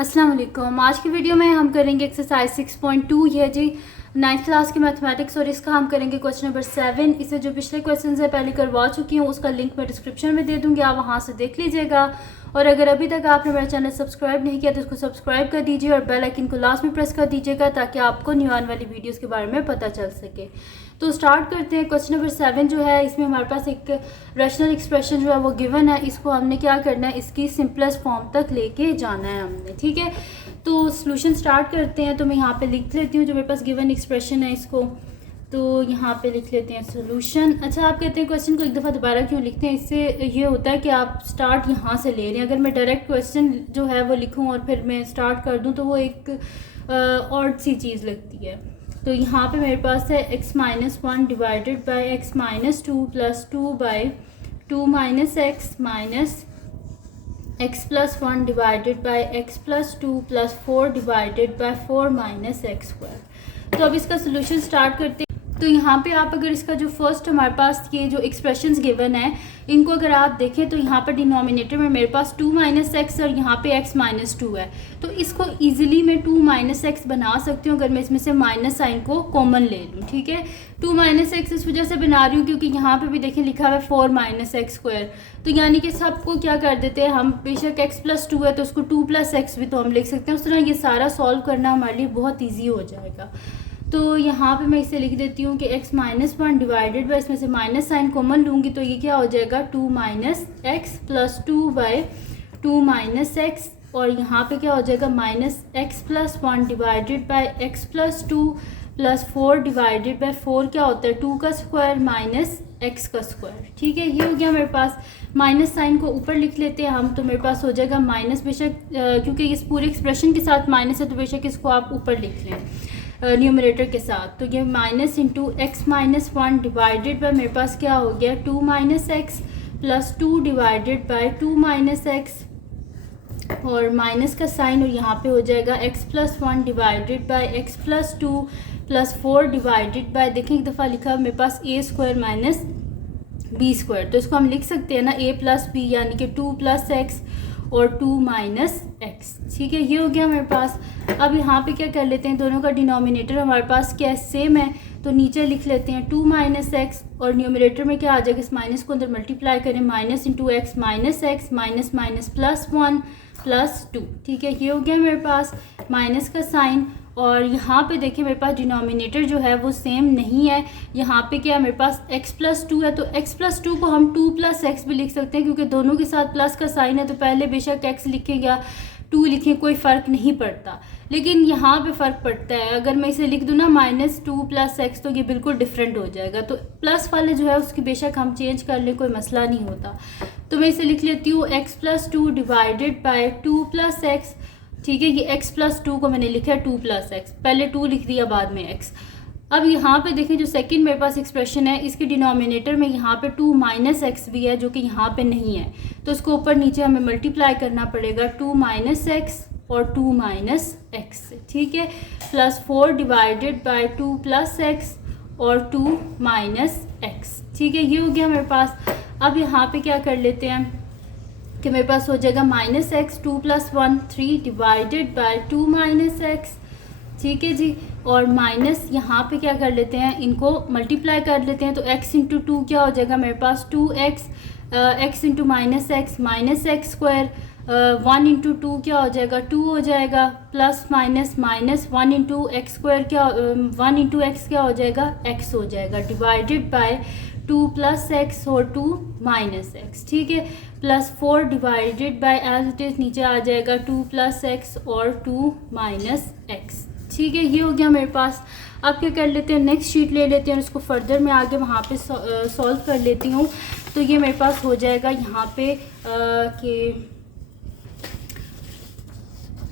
अस्सलाम वालेकुम। आज की वीडियो में हम करेंगे एक्सरसाइज 6.2। ये जी 9th क्लास की मैथमेटिक्स और इसका हम करेंगे क्वेश्चन नंबर 7। इसे जो पिछले क्वेश्चन है पहले करवा चुकी हूँ, उसका लिंक मैं डिस्क्रिप्शन में दे दूँगी, आप वहाँ से देख लीजिएगा। और अगर अभी तक आपने मेरा चैनल सब्सक्राइब नहीं किया तो उसको सब्सक्राइब कर दीजिए और बेल आइकन को लास्ट में प्रेस कर दीजिएगा ताकि आपको न्यू आने वाली वीडियोस के बारे में पता चल सके। तो स्टार्ट करते हैं। क्वेश्चन नंबर 7 जो है, इसमें हमारे पास एक रैशनल एक्सप्रेशन जो है वो गिवन है। इसको हमने क्या करना है, इसकी सिंपलेस्ट फॉर्म तक लेके जाना है हमने, ठीक है। तो सॉल्यूशन स्टार्ट करते हैं। तो मैं यहाँ पे लिख लेती हूँ जो मेरे पास गिवन एक्सप्रेशन है इसको, तो यहाँ पे लिख लेते हैं सॉल्यूशन। अच्छा, आप कहते हैं क्वेश्चन को एक दफ़ा दोबारा क्यों लिखते हैं? इससे ये होता है कि आप स्टार्ट यहाँ से ले रहे हैं। अगर मैं डायरेक्ट क्वेश्चन जो है वो लिखूँ और फिर मैं स्टार्ट कर दूँ तो वो एक ऑड सी चीज़ लगती है। तो यहाँ पे मेरे पास है x-1 divided by x-2 plus 2 by 2 minus x minus x+1 divided by x+2 plus 4 divided by 4 minus x square. तो अब इसका सोल्यूशन स्टार्ट करते हैं। तो यहाँ पे आप अगर इसका जो फर्स्ट हमारे पास ये जो एक्सप्रेशंस गिवन है इनको अगर आप देखें तो यहाँ पर डिनोमिनेटर में मेरे पास 2 माइनस एक्स और यहाँ पे x-2 है। तो इसको इजीली मैं 2 माइनस एक्स बना सकती हूँ अगर मैं इसमें से माइनस साइन को कॉमन ले लूँ, ठीक है। 2 माइनस एक्स इस वजह से बना रही हूँ क्योंकि यहाँ पे भी देखें लिखा हुआ है 4 माइनस एक्स स्क्वायर। तो यानी कि सबको क्या कर देते हैं हम, बेशक x+2 है तो उसको 2 + x भी तो हम लिख सकते हैं। उस तरह ये सारा सॉल्व करना हमारे लिए बहुत ईजी हो जाएगा। तो यहाँ पे मैं इसे लिख देती हूँ कि x-1 डिवाइडेड बाई, इसमें से माइनस साइन कॉमन लूँगी तो ये क्या हो जाएगा 2 minus x plus 2 by 2 minus x, और यहाँ पे क्या हो जाएगा minus x+1 divided by x+2 plus 4 divided by 4 क्या होता है 2 का स्क्वायर माइनस x का स्क्वायर, ठीक है। ये हो गया मेरे पास। माइनस साइन को ऊपर लिख लेते हैं हम, तो मेरे पास हो जाएगा माइनस, बेशक क्योंकि इस पूरे एक्सप्रेशन के साथ माइनस है तो बेशक इसको आप ऊपर लिख लें न्यूमरेटर के साथ। तो ये minus into x-1 divided by मेरे पास क्या हो गया 2 minus x plus 2 divided by 2 minus x, और माइनस का साइन, और यहाँ पे हो जाएगा x+1 divided by x+2 plus 4 divided bye, देखें एक दफ़ा लिखा मेरे पास a square minus b square. तो इसको हम लिख सकते हैं ना a प्लस बी, यानी कि 2 + x और 2 माइनस एक्स, ठीक है। ये हो गया मेरे पास। अब यहाँ पे क्या कर लेते हैं, दोनों का डिनोमिनेटर हमारे पास क्या सेम है तो नीचे लिख लेते हैं 2 माइनस एक्स, और न्यूमरेटर में क्या आ जाएगा, इस माइनस को अंदर मल्टीप्लाई करें, minus into x minus x minus minus plus 1 plus 2, ठीक है। ये हो गया मेरे पास माइनस का साइन। और यहाँ पे देखिए मेरे पास डिनोमिनेटर जो है वो सेम नहीं है। यहाँ पे क्या है मेरे पास x+2 है तो x+2 को हम 2 + x भी लिख सकते हैं क्योंकि दोनों के साथ प्लस का साइन है, तो पहले बेशक x लिखें या 2 लिखें कोई फ़र्क नहीं पड़ता, लेकिन यहाँ पे फ़र्क पड़ता है। अगर मैं इसे लिख दूँ ना -2 + x तो ये बिल्कुल डिफरेंट हो जाएगा। तो प्लस वाले जो है उसकी बेशक हम चेंज कर लें, कोई मसला नहीं होता। तो मैं इसे लिख लेती हूँ x+2 डिवाइडेड बाई 2 + x, ठीक है। ये x+2 को मैंने लिखा है 2 + x, पहले 2 लिख दिया बाद में x। अब यहाँ पे देखें जो सेकंड मेरे पास एक्सप्रेशन है इसके डिनोमिनेटर में यहाँ पे 2 माइनस एक्स भी है जो कि यहाँ पे नहीं है, तो उसको ऊपर नीचे हमें मल्टीप्लाई करना पड़ेगा 2 माइनस एक्स और 2 माइनस एक्स से, ठीक है, प्लस 4 डिवाइडेड बाई 2 + x और 2 माइनस एक्स, ठीक है। ये हो गया मेरे पास। अब यहाँ पे क्या कर लेते हैं कि मेरे पास हो जाएगा -x 2 + 1 3 divided by 2 minus X, ठीक है जी। और माइनस यहाँ पे क्या कर लेते हैं, इनको मल्टीप्लाई कर लेते हैं, तो x इंटू 2 क्या हो जाएगा मेरे पास 2x, x into minus x minus x square, 1 into 2 क्या हो जाएगा 2 हो जाएगा, plus minus minus 1 into x square क्या 1 इंटू एक्स क्या हो जाएगा x हो जाएगा, डिवाइडेड बाय 2 + x और 2 माइनस एक्स, ठीक है, plus 4 divided by as it is नीचे आ जाएगा 2 + x और 2 माइनस एक्स, ठीक है। ये हो गया मेरे पास। अब क्या कर लेते हैं, नेक्स्ट शीट ले लेते हैं और इसको फर्दर मैं आगे वहाँ पे सॉल्व कर लेती हूँ। तो ये मेरे पास हो जाएगा यहाँ पे कि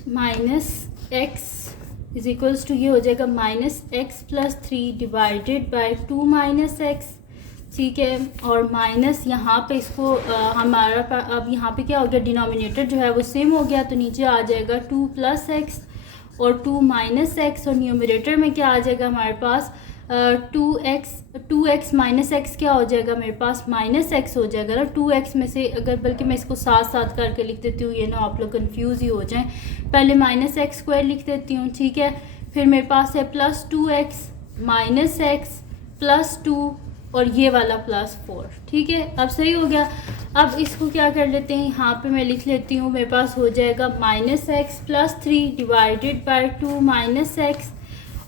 -x इज इक्वल्स टू, ये हो जाएगा -x + 3 divided by 2 minus X, ठीक है। और माइनस यहाँ पे इसको हमारा अब यहाँ पे क्या हो गया, डिनोमिनेटर जो है वो सेम हो गया, तो नीचे आ जाएगा 2 + x और 2 माइनस एक्स, और न्यूमरेटर में क्या आ जाएगा हमारे पास टू एक्स माइनस एक्स क्या हो जाएगा मेरे पास, माइनस एक्स हो जाएगा ना। 2x में से अगर, बल्कि मैं इसको साथ साथ करके लिख देती हूँ, ये ना आप लोग कंफ्यूज ही हो जाएं। पहले माइनस एक्स स्क्वायर लिख देती हूँ, ठीक है। फिर मेरे पास है plus 2x minus x plus 2 और ये वाला प्लस 4, ठीक है। अब सही हो गया। अब इसको क्या कर लेते हैं, यहाँ पे मैं लिख लेती हूँ, मेरे पास हो जाएगा minus x plus 3 divided by 2 minus x,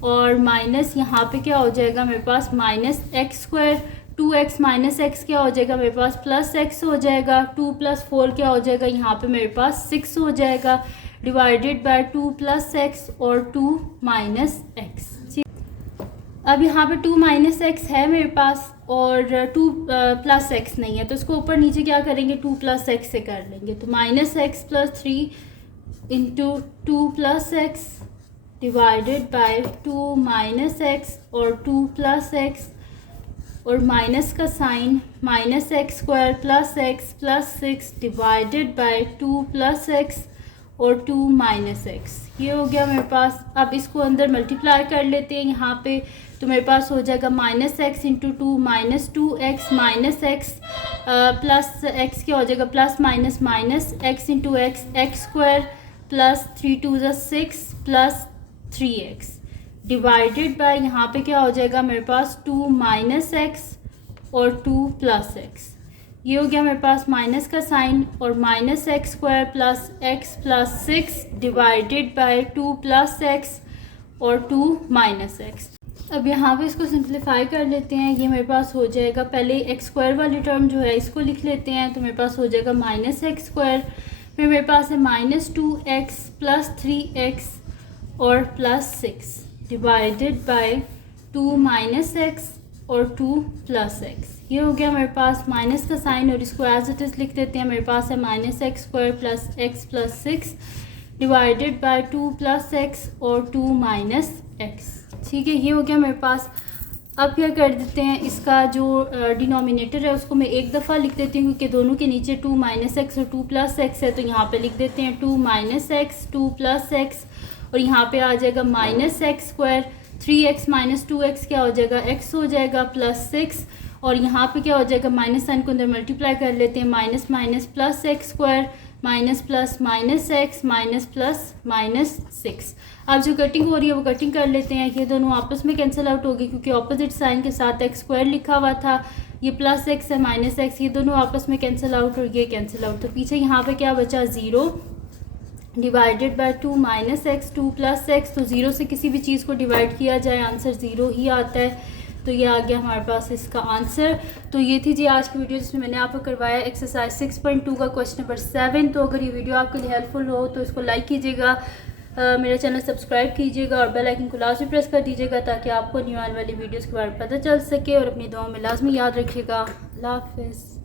और माइनस यहाँ पे क्या हो जाएगा मेरे पास minus x square. 2x minus x क्या हो जाएगा मेरे पास प्लस एक्स हो जाएगा। 2 प्लस 4 क्या हो जाएगा यहाँ पे मेरे पास 6 हो जाएगा, डिवाइडेड बाय 2 प्लस एक्स और 2 माइनस एक्स। अब यहाँ पे 2 माइनस एक्स है मेरे पास और 2 प्लस एक्स नहीं है, तो इसको ऊपर नीचे क्या करेंगे, 2 प्लस एक्स से कर लेंगे। तो minus x plus 3 into 2 plus X divided by 2 minus x और 2 प्लस एक्स, और माइनस का sign, minus x square plus 6 divided by 2 plus X और 2 माइनस एक्स। ये हो गया मेरे पास। अब इसको अंदर मल्टीप्लाई कर लेते हैं यहाँ पे, तो मेरे पास हो जाएगा minus x into 2 minus 2x minus x plus x क्या हो जाएगा plus minus minus x into x, x square plus 3 2 6 plus 3x divided by यहाँ पे क्या हो जाएगा मेरे पास 2 माइनस एक्स और 2 प्लस एक्स। ये हो गया मेरे पास माइनस का साइन, और minus x square plus x plus 6 divided by 2 plus X और 2 माइनस एक्स। अब यहाँ पे इसको सिंप्लीफाई कर लेते हैं। ये मेरे पास हो जाएगा, पहले एक्स स्क्वायर वाली टर्म जो है इसको लिख लेते हैं, तो मेरे पास हो जाएगा माइनस एक्स स्क्वायर, फिर मेरे पास है माइनस 2x प्लस 3x और plus 6 divided by 2 minus x और 2 प्लस एक्स। ये हो गया मेरे पास माइनस का साइन, और इसको एज इट इज़ लिख देते हैं। मेरे पास है minus x square plus x plus 6 divided by 2 plus X और 2 माइनस एक्स, ठीक है। ये हो गया मेरे पास। अब क्या कर देते हैं, इसका जो डिनोमिनेटर है उसको मैं एक दफ़ा लिख देती हूँ, क्योंकि दोनों के नीचे 2 माइनस एक्स और 2 प्लस एक्स है, तो यहाँ पे लिख देते हैं 2 माइनस एक्स 2 प्लस एक्स, और यहाँ पे आ जाएगा minus x square, 3x minus 2x क्या हो जाएगा x हो जाएगा प्लस 6, और यहाँ पे क्या हो जाएगा माइनस साइन को अंदर मल्टीप्लाई कर लेते हैं, minus minus plus x square minus plus minus x minus plus minus 6। अब जो कटिंग हो रही है वो कटिंग कर लेते हैं। ये दोनों आपस में कैंसिल आउट होगी, क्योंकि ऑपोजिट साइन के साथ एक्स स्क्वायर लिखा हुआ था, ये प्लस एक्स है माइनस एक्स, ये दोनों आपस में कैंसिल आउट और ये कैंसिल आउट। तो पीछे यहाँ पे क्या बचा 0 divided by 2 minus x 2 plus x. तो 0 से किसी भी चीज़ को डिवाइड किया जाए आंसर 0 ही आता है, तो ये आ गया हमारे पास इसका आंसर। तो ये थी जी आज की वीडियो, जिसमें मैंने आपको करवाया एक्सरसाइज 6.2 का क्वेश्चन नंबर 7। तो अगर ये वीडियो आपके लिए हेल्पफुल हो तो इसको लाइक कीजिएगा, मेरा चैनल सब्सक्राइब कीजिएगा और बेल आइकन को लाजमी प्रेस कर दीजिएगा, ताकि आपको न्यू आने वाली वीडियोज़ के बारे में पता चल सके। और अपनी दुआओं में लाजमी याद रखिएगा। अल्लाह हाफ़िज़।